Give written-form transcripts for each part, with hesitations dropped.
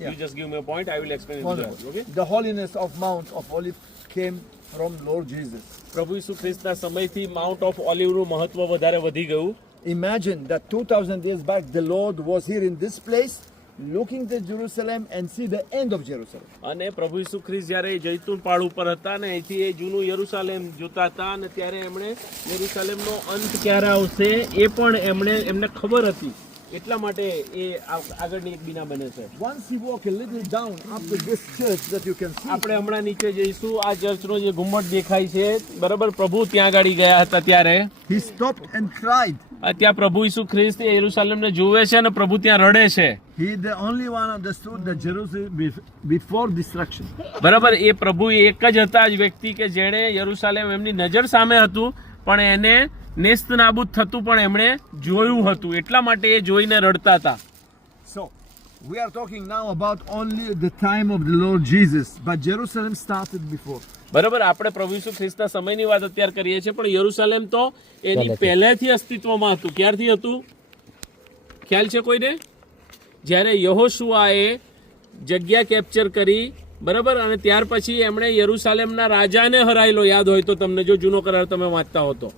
You just give me a point, I will explain in Gujarati. Okay? The holiness of Mount of Olive came from Lord Jesus. પ્રભુ ઈસુ ખ્રિસ્તના સમયથી mount of ઓલિવનું મહત્વ વધારે વધી ગયું. Imagine that 2000 years back the Lord was here in this place looking to Jerusalem and see the end of Jerusalem. અને પ્રભુ ઈસુ ખ્રિસ્ત જ્યારે જૈતુન પહાડ ઉપર હતા ને અહીંથી એ જૂનું યરુશાલેમ જોતા હતા અને ત્યારે એમણે યરુશાલેમનો અંત ક્યારે આવશે એ પણ એમને ખબર હતી. એટલા માટે એ આગળની એક બીના બને છે. Once you walk a little down after this church that you can see, આપણે હમણાં નીચે જઈશું. આ ચર્ચનો જે ગુમ્મટ દેખાય છે બરાબર, પ્રભુ ત્યાં આગળ ગયા હતા ત્યારે he stopped and cried. ત્યાં પ્રભુ ઈસુ ખ્રિસ્ત યરુશાલેમને જોવે છે અને પ્રભુ ત્યાં રડે છે. He the only one understood that Jerusalem before destruction. બરાબર, એ પ્રભુ એક જ હતા જ વ્યક્તિ કે જેણે યરુશાલેમ એમની નજર સામે હતું પણ એને નેસ્ત નાબૂદ થતું પણ એમણે જોયું હતું. એટલા માટે એ જોઈને રડતા હતા. So we are talking now about only the time of the Lord Jesus, but Jerusalem started before. બરાબર, આપણે પ્રભુ ઈસુ ખ્રિસ્તના સમયની વાત અત્યારે કરીએ છીએ પણ યરુશાલેમ તો એની પહેલેથી અસ્તિત્વમાં હતું. ક્યારથી હતું ખ્યાલ છે કોઈને? જ્યારે યહોશુઆએ જગ્યા કેપ્ચર કરી બરાબર, અને ત્યાર પછી એમણે યરુશાલેમના રાજાને હરાયેલો, યાદ હોય તો તમને, જો જૂનો કરાર તમે વાંચતા હો તો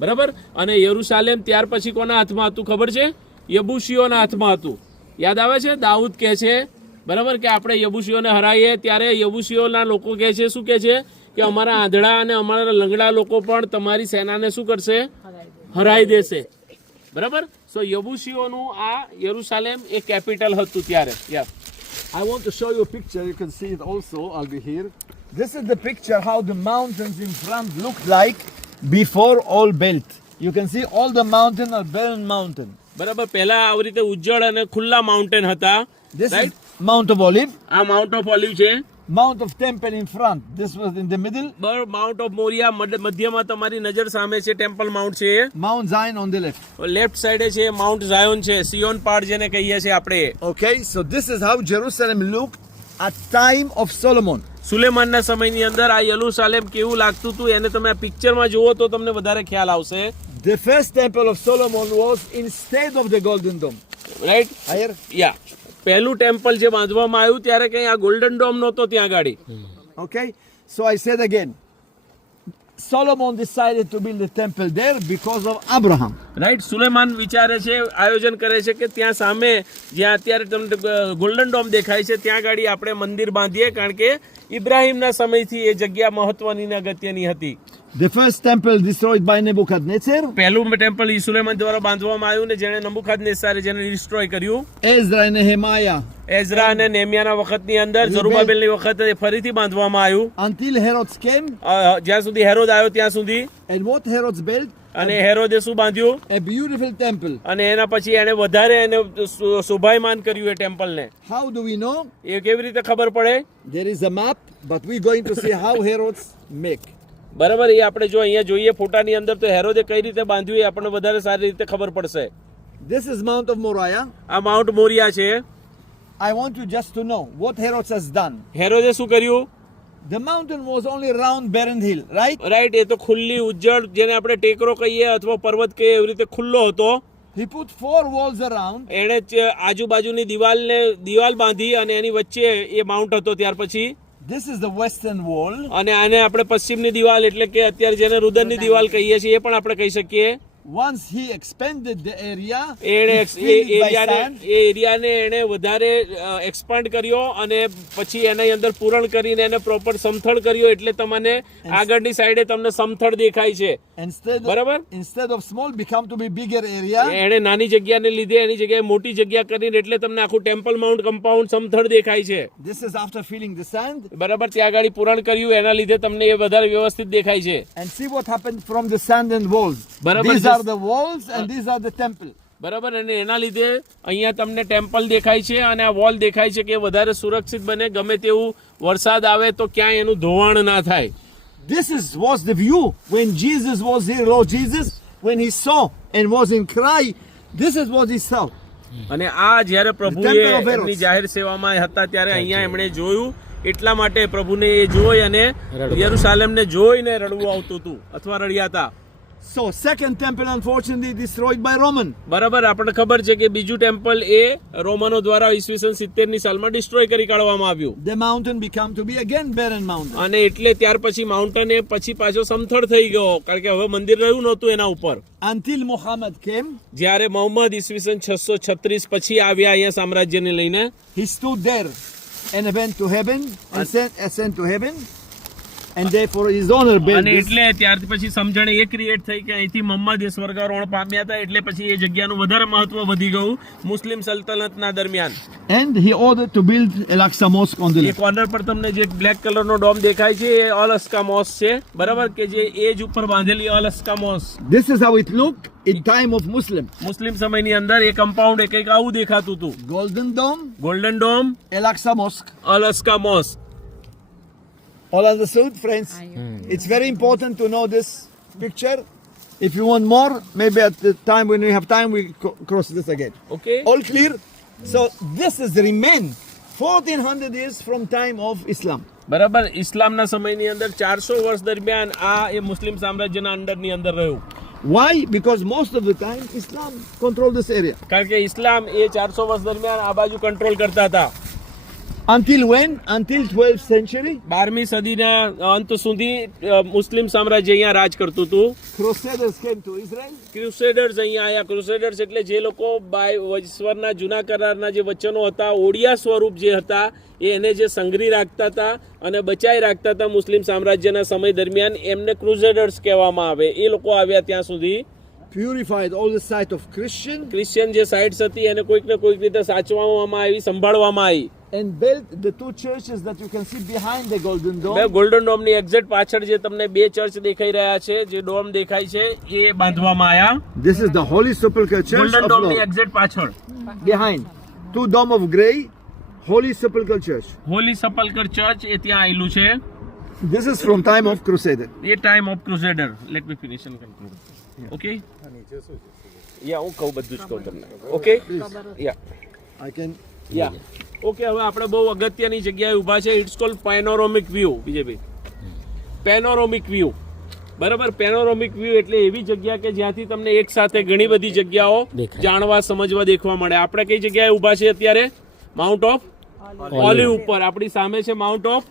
બરાબર. અને યરુશાલેમ ત્યાર પછી કોના હાથમાં હતું ખબર છે? યબુસીઓના હાથમાં હતું. યાદ આવે છે? દાઉદ કહે છે બરાબર કે આપણે યબુસીઓને હરાઈએ ત્યારે યબુસીઓના લોકો કહે છે, શું કહે છે કે અમારા આંધળા અને અમારા લંગડા લોકો પણ તમારી સેનાને શું કરશે? હરાઈ દેશે. બરાબર. સો યબુસીઓનું આ યરુશાલેમ એ કેપિટલ હતું ત્યારે. I want to show you a picture. You can see it also. I'll be here. This is the picture how the mountains in front looked like before all built. You can see all the mountain are barren mountain. બરાબર, પહેલા આવી રીતે ઉજ્જળ અને ખુલ્લા mountain હતા. This is Mount of Olive. આ mount of olive છે. Mount of Temple in front. This was in the middle. Mount of Morya મધ્યમાં તમારી નજર સામે છે. ટેમ્પલ માઉન્ટ છે. Mount Zion on the left. Left સાઈડે છે માઉન્ટ ઝાયોન છે, સિયોન પહાડ જેને કહીએ છીએ આપણે. Okay, so this is how Jerusalem looked at time of Solomon. સુલેમાનના સમયની અંદર આ યરુશાલેમ કેવું લાગતું હતું એને તમે આ પિક્ચરમાં જુઓ તો તમને વધારે ખ્યાલ આવશે. The first temple of Solomon was instead of the golden dome. Right? Higher? યા, પહેલું ટેમ્પલ જે બાંધવામાં આવ્યું ત્યારે કઈ આ ગોલ્ડન ડોમ નહોતો ત્યાં ગાડી. Okay, so I said again, Solomon decided to build a temple there because of Abraham. Right, Suleman વિચારે છે, આયોજન કરે છે કે ત્યાં સામે જ્યાં અત્યારે તમને ગોલ્ડન ડોમ દેખાય છે ત્યાં ગાડી આપણે મંદિર બાંધીએ, કારણ કે ઇબ્રાહિમના સમયથી એ જગ્યા મહત્વની ને અગત્યની હતી. The first temple destroyed by Nebuchadnezzar. પહેલું ટેમ્પલ સુલેમાન દ્વારા બાંધવામાં આવ્યું ને જેને નબુખાદનેસારે જેને ડિસ્ટ્રોય કર્યું. Ezra and Nehemiah. એઝરા અને નેમિયાના વખતની અંદર, ઝરુબાબેલની વખતે ફરીથી બાંધવામાં આવ્યું. Until Herod came. જ્યાં સુધી હેરોદ આવ્યો ત્યાં સુધી. And what Herod built? અને હેરોદે શું બાંધ્યું? A beautiful temple. અને એના પછી એને વધારે એને શોભાયમાન કર્યું એ ટેમ્પલને. How do we know? એ કેવી રીતે ખબર પડે? There is a map, but we're going to see how Herod's make. બરાબર, એ આપણે જો અહીંયા જોઈએ ફોટાની અંદર તો હેરોદે કઈ રીતે બાંધ્યું એ આપણને વધારે સારી રીતે ખબર પડશે. This is Mount of Moriah. આ માઉન્ટ મોરિયા છે. I want you just to know what Herod has done. હેરોદે શું કર્યું? The mountain was only round barren hill, right? Right, એ તો ખુલ્લી ઉજ્જડ જેને આપણે ટેકરો કહીએ અથવા પર્વત કહીએ એવી રીતે ખુલ્લો હતો. He put 4 walls around. એણે આજુબાજુની દિવાલ બાંધી અને એની વચ્ચે એ માઉન્ટ હતો. ત્યાર પછી This is the western wall. અને આને આપણે પશ્ચિમની દિવાલ એટલે કે અત્યારે જેને રુદનની દિવાલ કહીએ છીએ એ પણ આપણે કહી શકીએ. Once he expanded the area, એણે he filled it by sand. એ એરિયાને એણે વધારે એક્સપાન્ડ કર્યો અને પછી એના અંદર પૂરણ કરીને એને પ્રોપર સમથળ કર્યો એટલે તમને આગળની સાઈડે તમને સમથળ દેખાય છે. બરાબર, Instead of small become to be bigger area. એણે નાની જગ્યાને લીધે એની જગ્યાએ મોટી જગ્યા કરીને એટલે તમને આખું ટેમ્પલ માઉન્ટ કમ્પાઉન્ડ સમથળ દેખાય છે. This is after filling the sand. બરાબર, ત્યાં આગળ પૂરણ કર્યું એના લીધે તમને એ વધારે વ્યવસ્થિત દેખાય છે. And see what happened from the sand and walls. બરાબર, These are the walls and these are the temple. બરાબર, અને એના લીધે અહીંયા તમને ટેમ્પલ દેખાય છે અને આ વોલ દેખાય છે કે વધારે સુરક્ષિત બને, ગમે તેવું વરસાદ આવે તો ક્યાંય એનું ધોવાણ ના થાય. This was the view when Jesus was here, Lord Jesus, when he saw and was in cry. This is what he saw. અને આ જ્યારે પ્રભુએ એમની જાહેર સેવામાં હતા ત્યારે અહીંયા એમણે જોયું, એટલા માટે પ્રભુને એ જોઈ અને યરુશાલેમને જોઈને રડવું આવતું હતું અથવા રડ્યા હતા. So second temple unfortunately destroyed by Roman. બરાબર, આપણને ખબર છે કે બીજું ટેમ્પલ એ રોમનો દ્વારા ઈસવીસન 70 ની સાલમાં ડિસ્ટ્રોય કરી કાઢવામાં આવ્યું The mountain became to be again barren mountain. અને એટલે ત્યાર પછી માઉન્ટેન એ પછી પાછો સમથળ થઈ ગયો કારણ કે હવે મંદિર રહ્યું નહોતું એના ઉપર. Until Muhammad came, જ્યારે મોહમ્મદ ઈસવીસન 636 પછી આવ્યા અહીંયા સામ્રાજ્યને લઈને, he stood there and went to heaven and ascended to heaven. And therefore his honor built અને this. એટલે ત્યાર પછી સમજણ એ ક્રિએટ થઈ કે અહીંથી મોહમ્મદ એ સ્વર્ગારોહણ પામ્યા હતા એટલે પછી એ જગ્યાનું વધારે મહત્વ વધી ગયું મુસ્લિમ સલ્તનતના દરમિયાન. And he ordered to build Al-Aqsa Mosque on the A left. Corner પર તમને જે બ્લેક કલરનો ડોમ દેખાય છે એ અલ અસ્કા મોસ્ક છે, બરાબર, કે જે એજ ઉપર બાંધેલી અલ અસ્કા મોસ્ક. This is how it looked in time of Muslim. મુસ્લિમ સમયની અંદર એ કમ્પાઉન્ડ એ કંઈક આવું દેખાતું હતું. Golden Dome, golden dome, Al-Aqsa Mosque. Al અસ્કા મોસ્ક. All understood, friends? It's very important to know this picture. If you want more, maybe at the time when we have time, we cross this again. Okay, All clear? So this is the remain 1400 years from time of Islam. બરાબર. ઇસ્લામના સમયની અંદર 400 વર્ષ દરમિયાન આ એ મુસ્લિમ સામ્રાજ્યના અંડરની અંદર રહ્યું. Why? Because most of the time Islam controlled this area. કારણ કે ઇસ્લામ એ 400 વર્ષ દરમિયાન આ બાજુ કંટ્રોલ કરતા હતા. Until when? Until 12th century. 12મી સદીના અંત સુધી મુસ્લિમ સામ્રાજ્ય અહીંયા રાજ કરતું હતું. Crusaders came to Israel. ક્રુસેડર્સ અહીંયા આયા. ક્રુસેડર્સ એટલે જે લોકો ઈશ્વરના જૂના કરારના જે વચનો હતા, ઓડિયા સ્વરૂપ જે હતા, એને જે સંગ્રહી રાખતા હતા અને બચાઈ રાખતા હતા મુસ્લિમ સામ્રાજ્યના સમય દરમિયાન, એમને ક્રુસેડર્સ કહેવામાં આવે. એ લોકો આવ્યા ત્યાં સુધી, Purified all the site of Christian Christian જે સાઇટ્સ હતી એને કોઈક ને કોઈક રીતે સાચવવામાં આવી, સંભાળવામાં આવી. and built the two churches that you can see behind the Golden Dome. Golden ડોમની એક્ઝેક્ટ પાછળ જે તમને બે ચર્ચ દેખાઈ રહ્યા છે, જે ડોમ દેખાય છે, એ બાંધવામાં આયા. This is the Holy Sepulchre Church golden of ડોમની Lord. એક્ઝેક્ટ પાછળ Behind, two dome of grey, Holy Sepulchre Church. Holy Sepulchre Church એ ત્યાં આવેલું છે. This is from time of Crusader. એ time of crusader. Let me finish and conclude. Okay, ya હું કહું, બધું જ કહું તમને. ઓકે, ya I can. Ya okay. હવે આપણે બહુ અગત્યની જગ્યાએ ઊભા છે. It's called panoramic view. BJP panoramic view, બરાબર. પેનોરોમિક વ્યૂ એટલે એવી જગ્યા કે જ્યાંથી તમને એક સાથે ઘણી બધી જગ્યાઓ જાણવા, સમજવા, દેખવા મળે. આપણે કઈ જગ્યાએ ઊભા છે અત્યારે? માઉન્ટ ઓફ ઓલિવ ઉપર. આપણી સામે છે માઉન્ટ ઓફ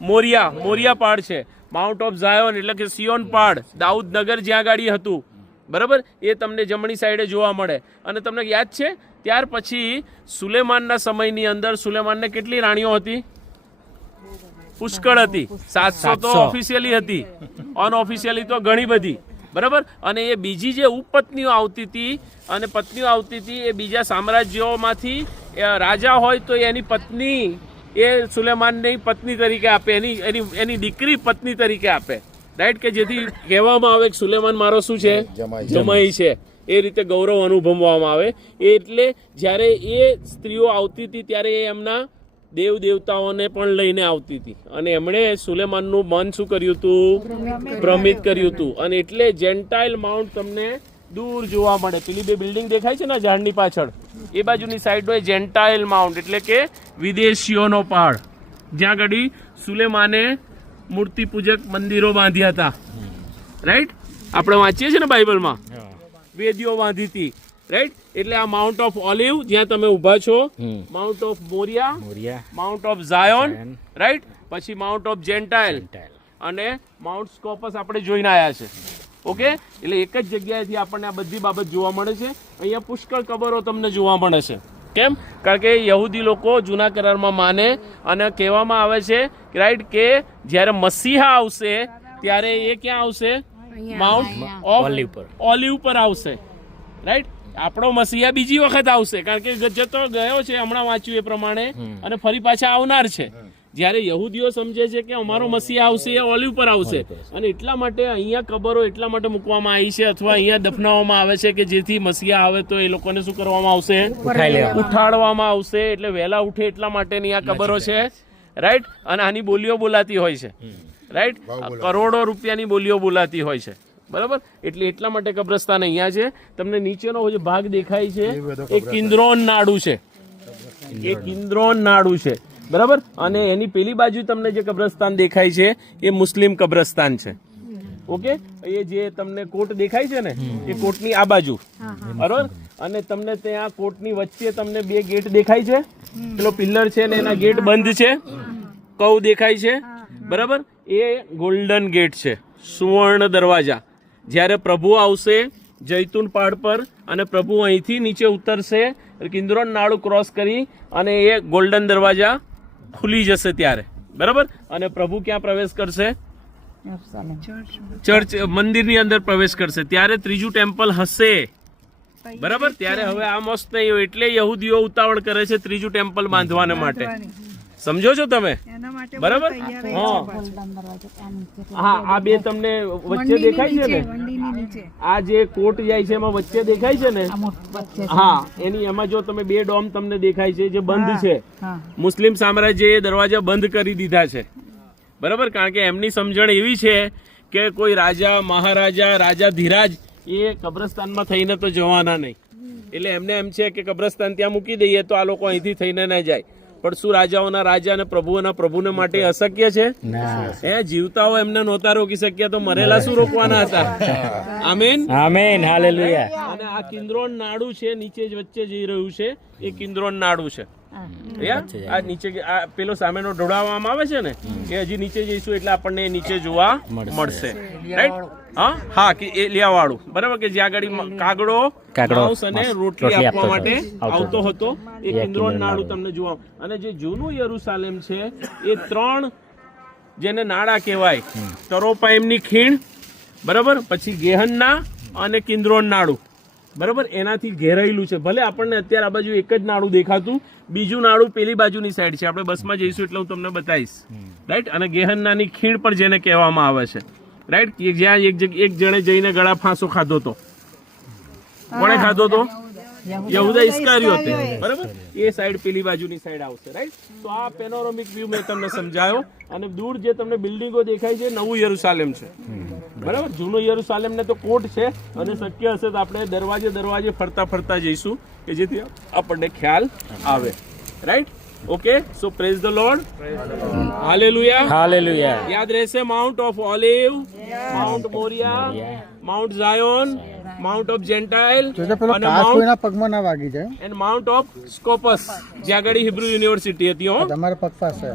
મોરિયા. મોરિયા પહાડ છે. માઉન્ટ ઓફ ઝાયોન એટલે કે સિયોન પહાડ, દાઉદ નગર જ્યાં ગાડી હતું, બરાબર, એ તમને જમણી સાઈડે જોવા મળે. અને તમને યાદ છે ત્યાર પછી સુલેમાનના સમયની અંદર સુલેમાનને કેટલી રાણીઓ હતી? પુષ્કળ હતી. 700 તો ઓફિશિયલી હતી, અનઓફિશિયલી તો ઘણી બધી, બરાબર. અને એ બીજી જે ઉપપત્નીઓ આવતી હતી અને પત્નીઓ આવતી હતી, એ બીજા સામ્રાજ્યોમાંથી રાજા હોય તો એની પત્ની એ સુલેમાનની પત્ની તરીકે આપે, એની દીકરી પત્ની તરીકે આપે, રાઈટ, કે જેથી કહેવામાં આવે કે સુલેમાન મારો શું છે? જમાઈ છે. એ રીતે ગૌરવ અનુભવવામાં આવે. એટલે જ્યારે એ સ્ત્રીઓ આવતી હતી ત્યારે એ એમના દેવ દેવતાઓને પણ લઈને આવતી હતી અને એમણે સુલેમાનનું મન શું કર્યું હતું? ભ્રમિત કર્યું હતું. અને એટલે જેન્ટાઇલ માઉન્ટ તમને દૂર જોવા મળે. પેલી બે બિલ્ડિંગ દેખાય છે ને ઝાડની પાછળ, એ બાજુની સાઈડ હોય જેન્ટાઇલ માઉન્ટ એટલે કે વિદેશીઓનો પહાડ, જ્યાં આગળ સુલેમાને મૂર્તિ પૂજક મંદિરો બાંધ્યા હતા, રાઈટ. આપણે વાંચીએ છીએ ને બાઇબલમાં, વેદીઓ બાંધી હતી, રાઈટ. એટલે આ માઉન્ટ ઓફ ઓલિવ જ્યાં તમે ઊભા છો, mount of Moriah, mount of Zion, right, પછી માઉન્ટ ઓફ જેન્ટાઇલ અને માઉન્ટ સ્કોપસ આપણે જોઈને આવ્યા છે. ઓકે, એટલે એક જ જગ્યાએથી આપણને આ બધી બાબત જોવા મળે છે. અહીંયા પુષ્કળ કબરો તમને જોવા મળે છે. કેમ? કારણ કે યહૂદી લોકો જૂના કરારમાં માને અને કહેવામાં આવે છે, રાઈટ, કે જ્યારે મસીહા આવશે ત્યારે એ ક્યાં આવશે? માઉન્ટ ઓફ ઓલિવ પર આવશે, રાઈટ. આપણો મસીહા બીજી વખત આવશે કારણ કે જતો ગયો છે, હમણાં વાંચ્યું એ પ્રમાણે, અને ફરી પાછા આવનાર છે. જ્યારે યહૂદીઓ સમજે છે કે અમારો મસીહા આવશે એ ઓલિવ પર આવશે, અને એટલા માટે અહીંયા કબરો એટલા માટે મૂકવામાં આવી છે અથવા અહીંયા દફનાવવામાં આવે છે કે જેથી મસીહા આવે તો એ લોકોને શું કરવામાં આવશે? ઉઠાડવામાં આવશે. એટલે વહેલા ઉઠે એટલા માટેની આ કબરો છે, રાઈટ. અને આની બોલીઓ બોલાતી હોય છે, રાઈટ. કરોડો રૂપિયાની બોલીઓ બોલાતી હોય છે, બરાબર. એટલે એટલા માટે કબ્રસ્તાન અહીંયા છે. તમને નીચેનો જે ભાગ દેખાય છે એ કિન્દ્રોન નાડું છે, એ કિન્દ્રોન નાડું છે, બરાબર. અને એની પેલી બાજુ તમને જે કબ્રસ્તાન દેખાય છે એ મુસ્લિમ કબ્રસ્તાન છે, ઓકે, એ જે તમને કોટ દેખાય છે ને એ કોટની આ બાજુ, બરોબર, અને તમને ત્યાં કોટની વચ્ચે તમને બે ગેટ દેખાય છે, પેલો પિલ્લર છે ને એના ગેટ બંધ છે, કઉ દેખાય છે, બરાબર, એ ગોલ્ડન ગેટ છે, સુવર્ણ દરવાજા. જ્યારે પ્રભુ આવશે જૈતુન પહાડ પર અને પ્રભુ અહીંથી નીચે ઉતરશે, કિન્દ્રોન નાળું ક્રોસ કરી અને એ ગોલ્ડન દરવાજા ખુલી જશે ત્યારે, બરાબર, અને પ્રભુ ક્યાં પ્રવેશ કરશે? ચર્ચ મંદિરની અંદર પ્રવેશ કરશે. ત્યારે ત્રીજું ટેમ્પલ હશે, બરાબર. ત્યારે હવે આ મસ્ત નહીં હોય એટલે યહૂદીઓ ઉતાવળ કરે છે ત્રીજું ટેમ્પલ બાંધવાને માટે. સમજો છો તમે? બરાબર. હા, આ બે તમને વચ્ચે દેખાય છે ને, આ જે કોટ જાય છે એમાં વચ્ચે દેખાય છે ને, હા, એની એમાં જો તમે બે ડોમ તમને દેખાય છે જે બંધ છે. મુસ્લિમ સામ્રાજ્યએ દરવાજા બંધ કરી દીધા છે, બરાબર, કારણ કે એમની સમજણ એવી છે કે કોઈ રાજા મહારાજા રાજા ધીરાજ એ કબ્રસ્તાનમાં થઈને તો જવાના નહીં, એટલે એમને એમ છે કે કબ્રસ્તાન ત્યાં મૂકી દઈએ તો આ લોકો અહીંથી થઈને ના જાય. પણ શું રાજાઓના રાજા અને પ્રભુઓના પ્રભુને માટે અશક્ય છે? એ જીવતાઓ એમને નહોતા રોકી શક્યા તો મરેલા શું રોકવાના હતા? આમીન, આમીન, હાલેલુયા. અને આ કિન્દ્રોન નાડું છે, નીચે જ વચ્ચે જઈ રહ્યું છે, એ કિન્દ્રોન નાડું છે. આ નીચે આ પેલો સામેનો ઢોળાવવામાં આવે છે ને, એ હજી નીચે જઈશું એટલે આપણને એ નીચે જોવા મળશે, રાઈટ? હા, કે એ લિયા વાળું, બરાબર, કે જ્યાં આગળ કાગડો માંસ અને રોટલી આપવા માટે આવતો હતો, એ કિન્દ્રોન નાડું તમને જોવા. અને જે જૂનું યરુશાલેમ છે એ 3 જેને નાડા કહેવાય, તરોપાઈમની ખીણ, બરાબર, પછી ગેહન્ના અને કિન્દ્રોન નાડું, બરાબર, એનાથી ઘેરાયેલું છે. ભલે આપણને અત્યારે આ બાજુ એક જ નાડું દેખાતું, બીજું નાડું પેલી બાજુની સાઈડ છે, આપણે બસમાં જઈશું એટલે હું તમને બતાવીશ, રાઈટ? અને ગેહન્નાની ખીણ પણ જેને કહેવામાં આવે છે, રાઈટ? જ્યાં એક જણે જઈને ગળા ફાંસો ખાધો હતો. કોણે ખાધો હતો? યહૂદા ઇસ્કારિયોતે, બરાબર, એ સાઈડ પેલી બાજુની સાઈડ આવશે, રાઈટ? તો આ પેનોરામિક વ્યૂ મેં તમને સમજાયો. અને દૂર જે તમને બિલ્ડિંગો દેખાય છે નવું યરુશાલેમ છે, બરાબર. જૂનું યરુશાલેમ ને તો કોટ છે, અને શક્ય હશે તો આપણે દરવાજે ફરતા ફરતા જઈશું કે જેથી આપણને ખ્યાલ આવે, right? Okay, so praise the lord, hallelujah, hallelujah. યાદ રહેશે mount of olive, mount Moriah, mount Zion, mount of gentile અને માઉન્ટ પગમાં ના વાગી જાય, એન્ડ માઉન્ટ ઓફ સ્કોપસ, જ્યાં આગળ હિબ્રુ યુનિવર્સિટી હતી. તમારા પગ પાસે